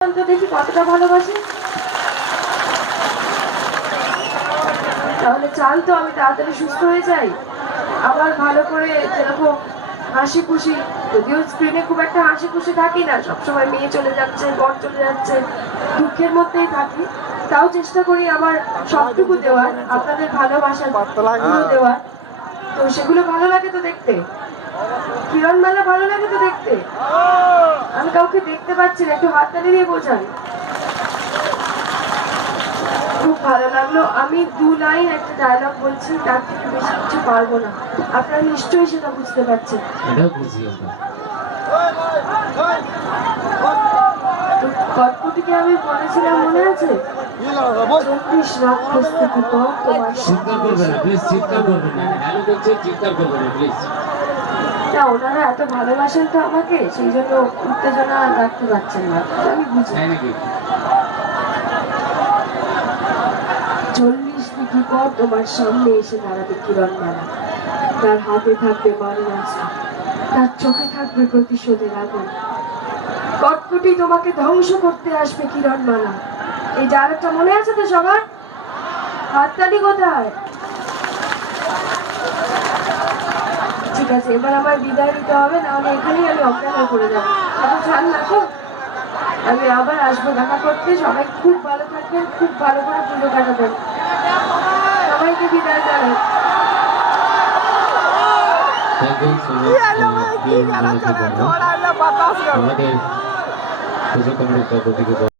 দেখি কতটা ভালোবাসে। তাহলে চান তো আমি তাড়াতাড়ি সুস্থ হয়ে যাই, আবার ভালো করে যেরকম হাসি খুশি, যদিও স্ক্রিনে খুব একটা হাসি খুশি থাকি না, সবসময় মেয়ে চলে যাচ্ছে, বর চলে যাচ্ছে, দুঃখের মধ্যেই থাকি, তাও চেষ্টা করি আমার সবটুকু দেওয়ার, আপনাদের ভালোবাসার গুলো দেওয়ার। তো সেগুলো ভালো লাগে তো দেখতে, কিরণমালা ভালো লাগে তো দেখতে। আমি কাউকে দেখতে পাচ্ছি না, একটু হাততালি দিয়ে বোঝান। খুব ভালো লাগলো। আমি 2 লাইন একটা ডায়লগ বলছি, তার থেকে বেশি কিছু পারবো না, আপনারা নিশ্চয়ই সেটা বুঝতে পারছেন। গল্পটিকে আমি বলেছিলাম, মনে আছে? 24 রাক্ষস থেকে তোমার না, ওনারা এত ভালোবাসেন তো আমাকে, সেই জন্য উত্তেজনা রাখতে পারছেন না, আমি বুঝি। 40 দিকে পর তোমার সামনে এসে দাঁড়াবে কিরণমালা, তার হাতে থাকবে মারণাস্ত্র, তার চোখে থাকবে প্রতিশোধের আগুন। কটকটি তোমাকে ধ্বংস করতে আসবে কিরণমালা। এই ডায়লগটা মনে আছে তো সবার? হাততালি কোথায়? ঠিক আছে, এবার আমার বিদায় দিতে হবে, নাহলে এখানেই আমি অজ্ঞান হয়ে পড়ে যাবো। এখন চান না তো, আমি আবার আসবো দেখা করতে। সবাই খুব ভালো থাকবেন, খুব ভালো করে পুজো কাটাবেন। সবাইকে বিদায় জানাই। আমাদের পুজো কমিটির পক্ষ থেকে